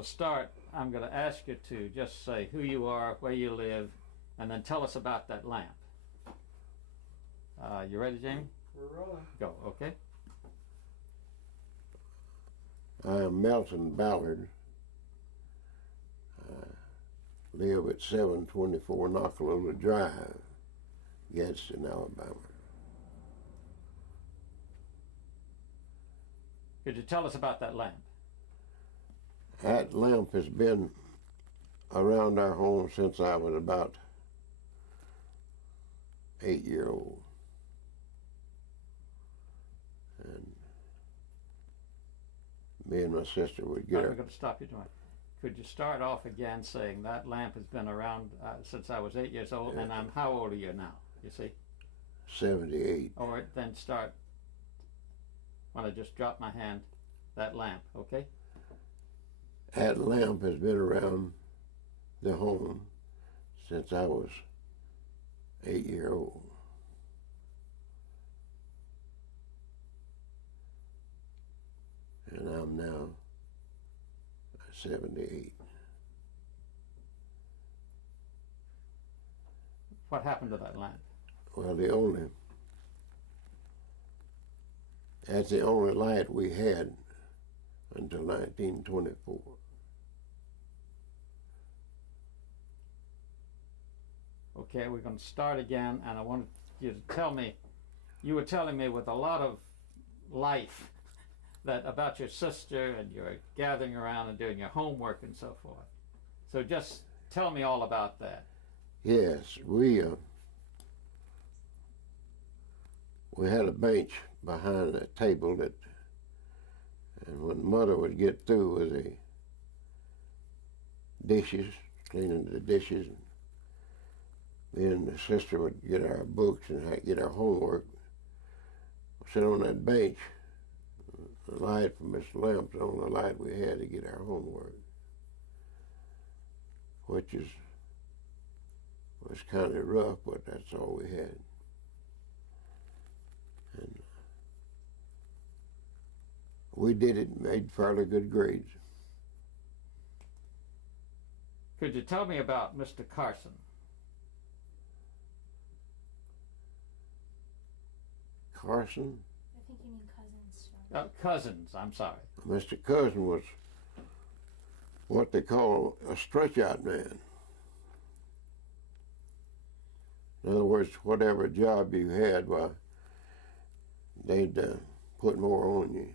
to start, I'm going to ask you to just say who you are, where you live, and then tell us about that lamp. You ready, Jamie? We're rolling. Go, okay. I am Melton Ballard. I live at 724 Knockaloola Drive, Gadsden, Alabama. Could you tell us about that lamp? That lamp has been around our home since I was about 8-year-old. And me and my sister would get I'm going to stop you doing. Could you start off again saying that lamp has been around since I was 8 years old, and how old are you now? You see? 78. All right, then start when I just drop my hand, that lamp, okay? That lamp has been around the home since I was 8-year-old. And I'm now 78. What happened to that lamp? Well, that's the only light we had until 1924. Okay, we're going to start again, and I want you to tell me, you were telling me with a lot of life that about your sister and you're gathering around and doing your homework and so forth. So just tell me all about that. Yes, we had a bench behind a table and when Mother would get through with the dishes, cleaning the dishes, and me and the sister would get our books and get our homework, sit on that bench. The light from this lamp's the only light we had to get our homework, which was kind of rough, but that's all we had. And we did it and made fairly good grades. Could you tell me about Mr. Carson? Carson? I think you mean cousins, Sean. Cousins, I'm sorry. Mr. Cousin was what they call a stretch-out man. In other words, whatever job you had, well, they'd put more on you.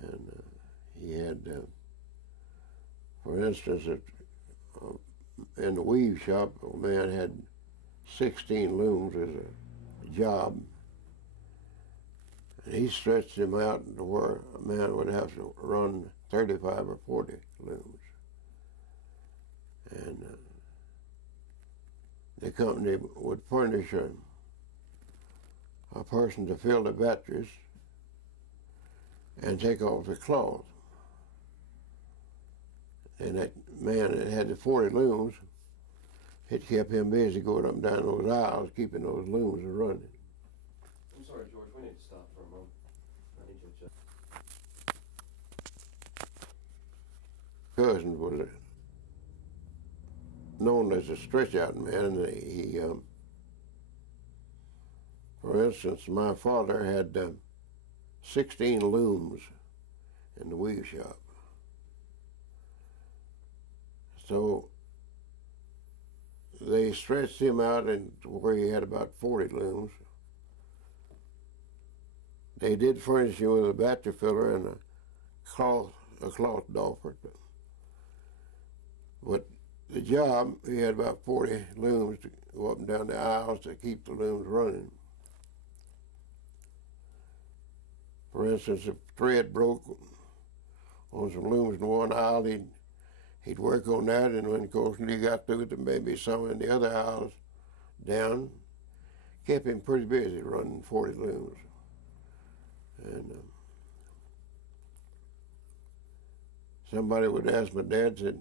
And he had, for instance, in the weave shop, a man had 16 looms as a job. And he stretched them out to where a man would have to run 35 or 40 looms. And the company would furnish a person to fill the batteries and take off the cloth. And that man that had the 40 looms, it kept him busy going up and down those aisles, keeping those looms running. I'm sorry, George, we need to stop for a moment. I need you to check. Cousin was known as a stretch-out man, and he for instance, my father had 16 looms in the weave shop. So they stretched him out to where he had about 40 looms. They did furnish him with a battery filler and a cloth doffer. But the job, he had about 40 looms to go up and down the aisles to keep the looms running. For instance, if thread broke on some looms in one aisle, he'd work on that, and when, of course, he got through it, maybe some in the other aisles down, kept him pretty busy running 40 looms. And somebody would ask my dad, said,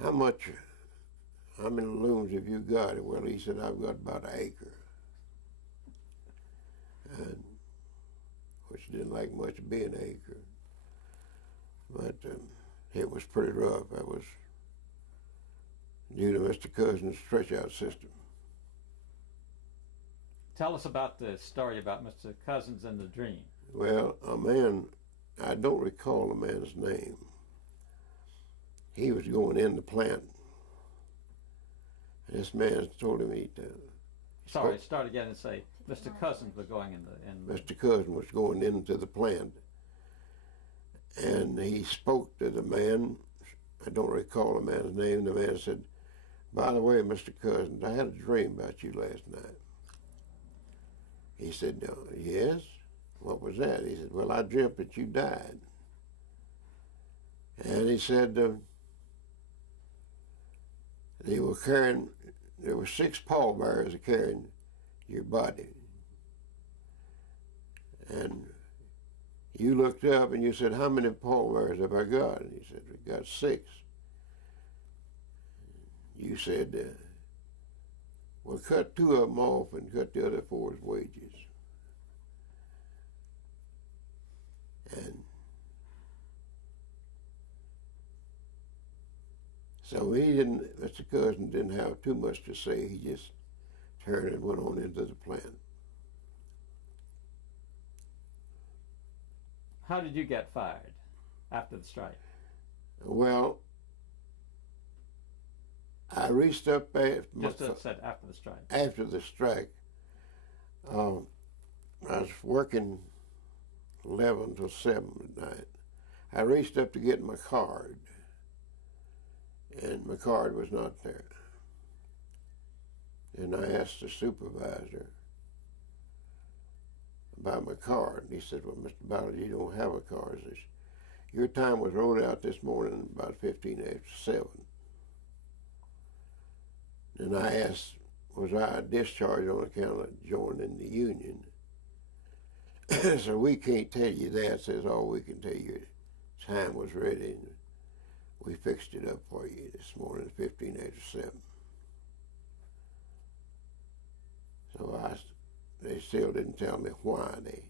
how many looms have you got? Well, he said, I've got about an acre. And which didn't like much being an acre. But it was pretty rough. That was due to Mr. Cousins' stretch-out system. Tell us about the story about Mr. Cousins and the dream. Well, a man, I don't recall the man's name. He was going in the plant. And this man told him Sorry, start again and say Mr. Cousins was going in the. Mr. Cousins was going into the plant. And he spoke to the man. I don't recall the man's name. The man said, "By the way, Mr. Cousins, I had a dream about you last night." He said, "Yes? What was that?" He said, "Well, I dreamt that you died." And he said, there were 6 pallbearers carrying your body. And you looked up and you said, "How many pallbearers have I got?" And he said, "We got 6. You said, "Well, cut 2 of them off and cut the other 4's wages." And so Mr. Cousins didn't have too much to say. He just turned and went on into the plant. How did you get fired after the strike? Well, I reached up Just as I said, after the strike. after the strike. I was working 11 till 7 at night. I reached up to get my card, and my card was not there. And I asked the supervisor about my card, and he said, "Well, Mr. Ballard, you don't have a card." He says, "Your time was rolled out this morning about 15 after 7. And I asked, was I discharged on account of joining the union? So we can't tell you that. Says, all we can tell you, time was ready, and we fixed it up for you this morning at 15 after 7. So they still didn't tell me why they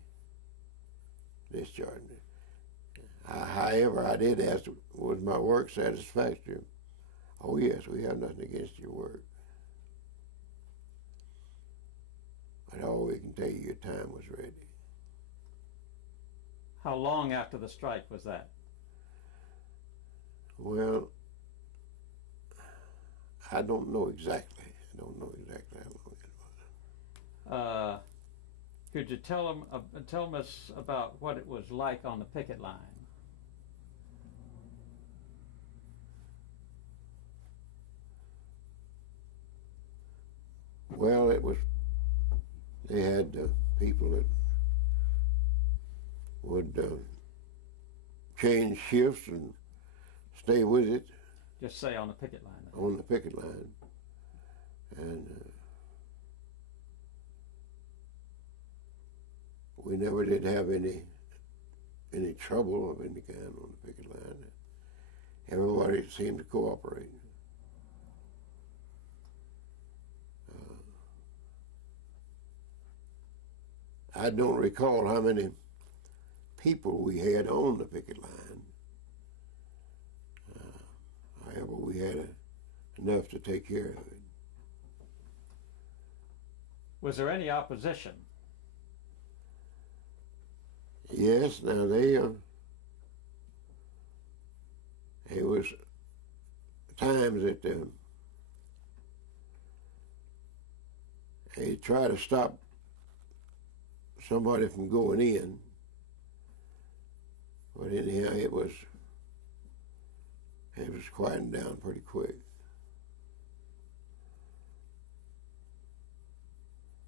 discharged me. However, I did ask, was my work satisfactory? "Oh, yes, we have nothing against your work. But all we can tell you, your time was ready." How long after the strike was that? Well, I don't know exactly. I don't know exactly how long it was. Could you tell us about what it was like on the picket line? Well, they had people that would change shifts and stay with it. Just say on the picket line. On the picket line. And we never did have any trouble of any kind on the picket line. Everybody seemed to cooperate. I don't recall how many people we had on the picket line. However, we had enough to take care of it. Was there any opposition? Yes, now it was times that they tried to stop somebody from going in, but anyhow, it was quieting down pretty quick.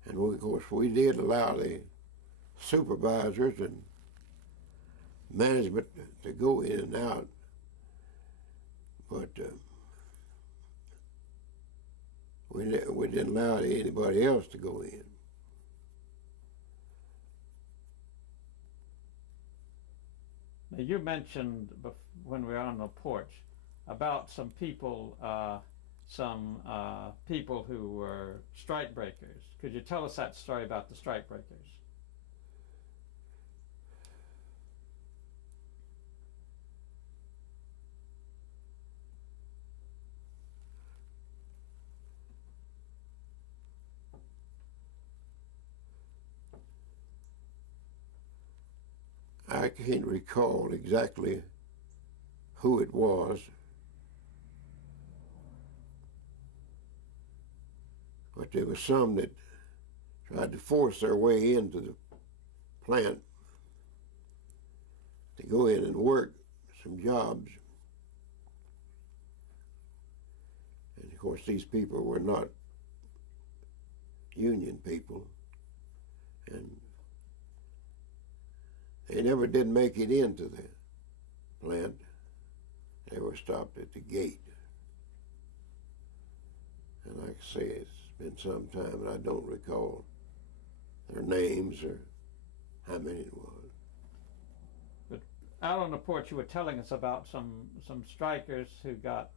And of course, we did allow the supervisors and management to go in and out, but we didn't allow anybody else to go in. Now, you mentioned when we were on the porch about some people who were strike breakers. Could you tell us that story about the strike breakers? I can't recall exactly who it was, but there was some that tried to force their way into the plant to go in and work some jobs. And of course, these people were not union people, and they never did make it into the plant. They were stopped at the gate. And like I say, it's been some time, and I don't recall their names or how many it was. But out on the porch, you were telling us about some strikers who got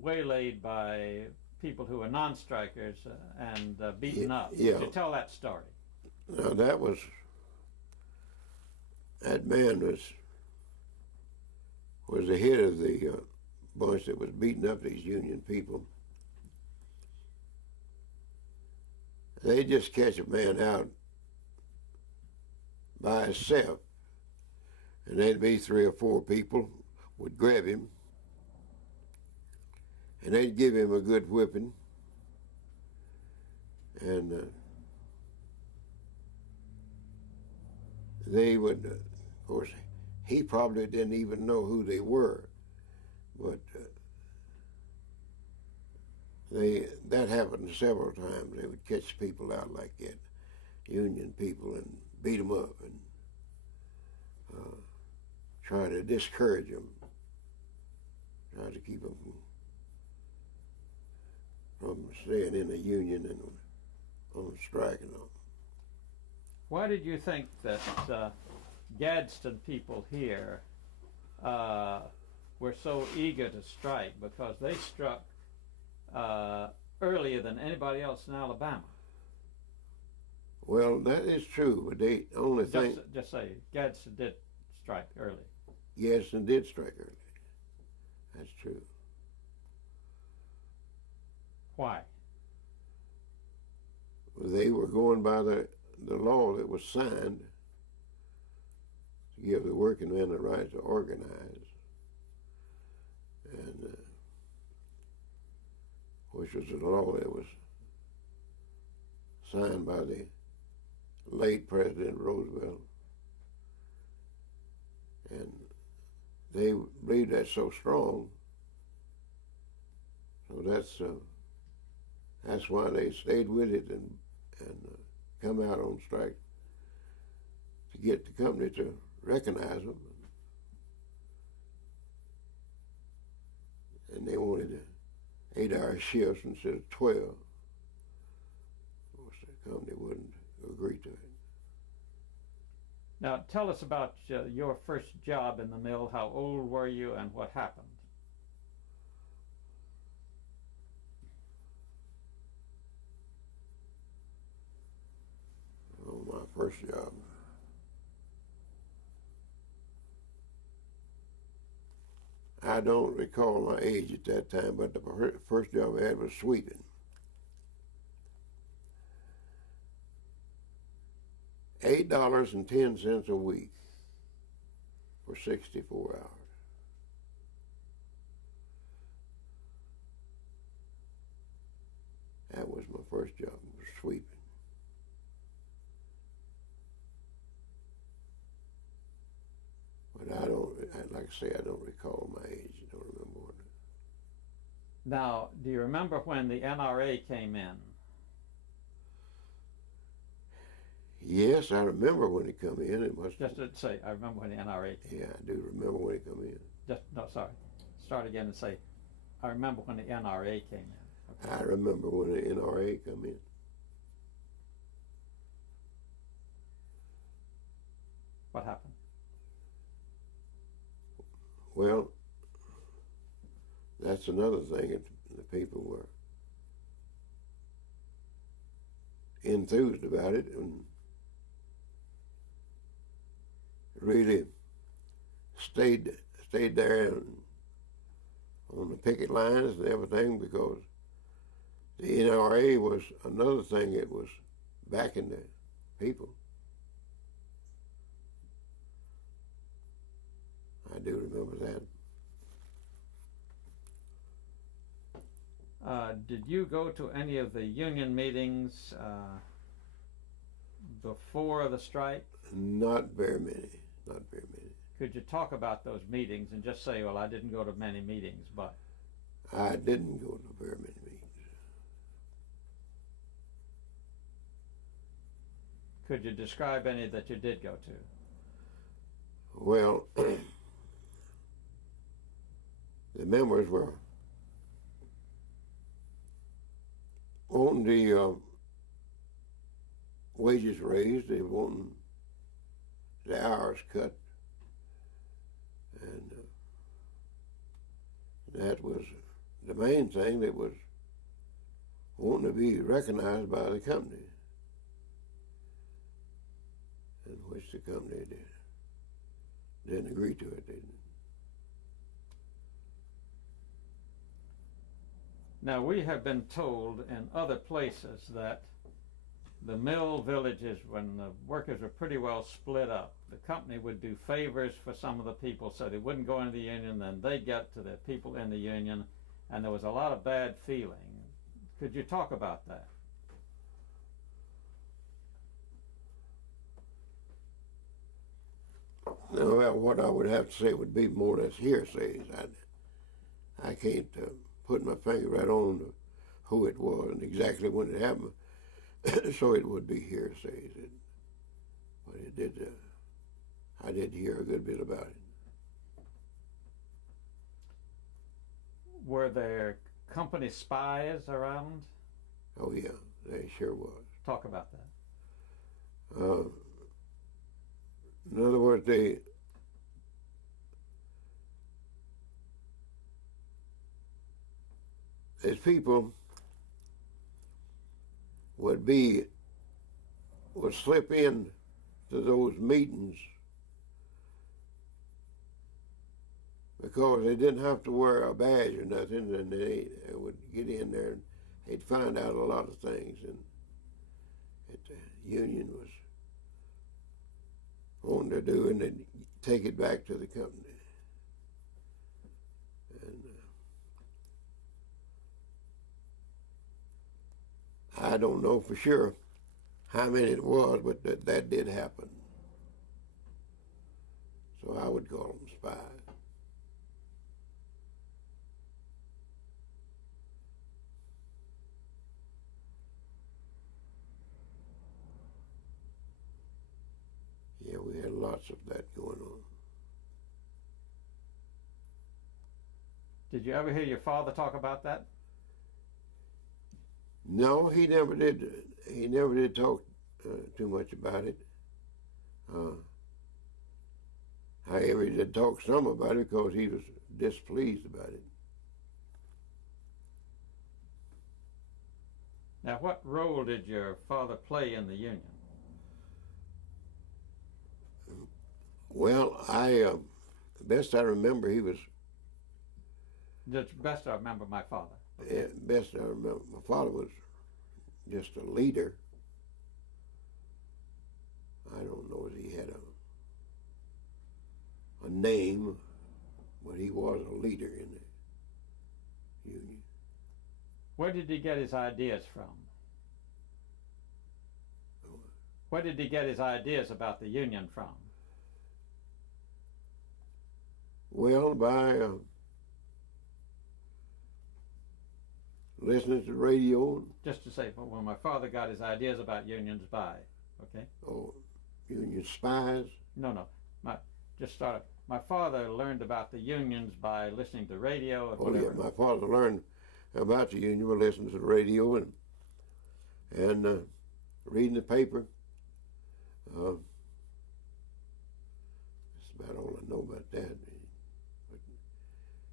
waylaid by people who were non-strikers and beaten up. Yeah. Could you tell that story? Now that man was the head of the bunch that was beating up these union people. They just catch a man out by himself, and there'd be 3 or 4 people would grab him, and they'd give him a good whipping, and they would, of course, he probably didn't even know who they were, but that happened several times. They would catch people out like that, union people, and beat them up and try to discourage them, try to keep them from staying in the union and on strike and all. Why did you think that Gadsden people here were so eager to strike? Because they struck earlier than anybody else in Alabama. Well, that is true, but they only think... Just say, Gadsden did strike early. Gadsden did strike early. That's true. Why? They were going by the law that was signed to give the working men the right to organize, and which was a law that was signed by the late President Roosevelt. And they believed that so strong, so that's why they stayed with it and come out on strike to get the company to recognize them. And they wanted 8-hour shifts instead of 12. Of course, the company wouldn't agree to it. Now, tell us about your first job in the mill. How old were you and what happened? Oh, my first job. I don't recall my age at that time, but the first job I had was sweeping. $8.10 a week for 64 hours. That was my first job, was sweeping. But like I say, I don't recall my age. I don't remember what. Now, do you remember when the NRA came in? Yes, I remember when it come in. It must Just to say, I remember when the NRA came in. Yeah, I do remember when it come in. Start again and say, I remember when the NRA came in. Okay. I remember when the NRA come in. What happened? Well, that's another thing. The people were enthused about it and really stayed there on the picket lines and everything, because the NRA was another thing that was backing the people. I do remember that. Did you go to any of the union meetings before the strike? Not very many. Not very many. Could you talk about those meetings and just say, well, I didn't go to many meetings, but... I didn't go to very many meetings. Could you describe any that you did go to? Well, the members were wanting the wages raised. They were wanting the hours cut. And that was the main thing that was wanting to be recognized by the company, in which the company didn't agree to it. Now, we have been told in other places that the mill villages, when the workers were pretty well split up, the company would do favors for some of the people so they wouldn't go into the union, then they'd get to the people in the union, and there was a lot of bad feeling. Could you talk about that? No, well, what I would have to say would be more or less hearsays. I can't put my finger right on who it was and exactly when it happened, so it would be hearsays. But it did. I did hear a good bit about it. Were there company spies around? Oh yeah, they sure was. Talk about that. In other words, as people would slip in to those meetings because they didn't have to wear a badge or nothing, and they would get in there and they'd find out a lot of things, and that the union was wanting to do, and they'd take it back to the company. And I don't know for sure how many it was, but that did happen. So I would call them spies. Yeah, we had lots of that going on. Did you ever hear your father talk about that? No, he never did. He never did talk too much about it. However, he did talk some about it because he was displeased about it. Now, what role did your father play in the union? Well, best I remember, he was. The best I remember my father. Yeah, best I remember, my father was just a leader. I don't know if he had a name, but he was a leader in the union. Where did he get his ideas from? Where did he get his ideas about the union from? Well, by listening to the radio. Just to say, well, my father got his ideas about unions by, okay? Oh, union spies? No. My father learned about the unions by listening to radio or whatever. Yeah, my father learned about the union by listening to the radio and reading the paper. That's about all I know about that. But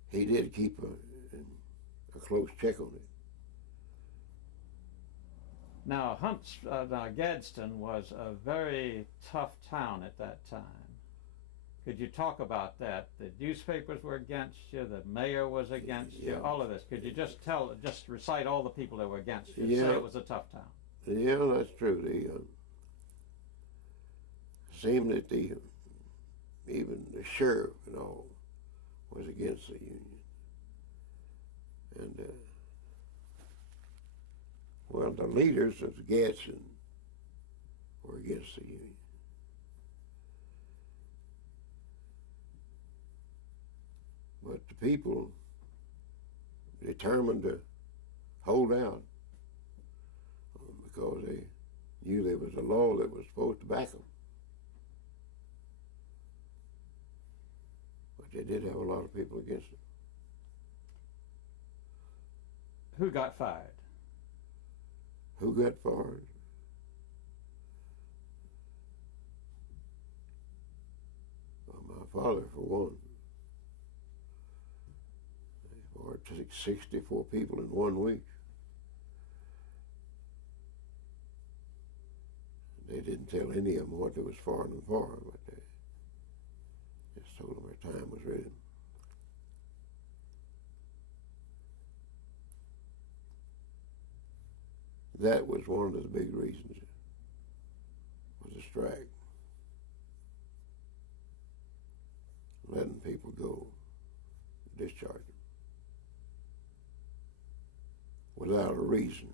he did keep a close check on it. Now, Gadsden was a very tough town at that time. Could you talk about that? The newspapers were against you, the mayor was against you, all of this. Could you just recite all the people that were against you and say it was a tough town? Yeah, that's true. It seemed that the even the sheriff and all was against the Union. And, well, the leaders of Gadsden were against the Union. But the people determined to hold out because they knew there was a law that was supposed to back them. But they did have a lot of people against them. Who got fired? Who got fired? Well, my father, for one. They fired 64 people in 1 week. They didn't tell any of them what they was firing them for, but they just told them their time was ready. That was one of the big reasons, was the strike. Letting people go, discharge them, without a reason.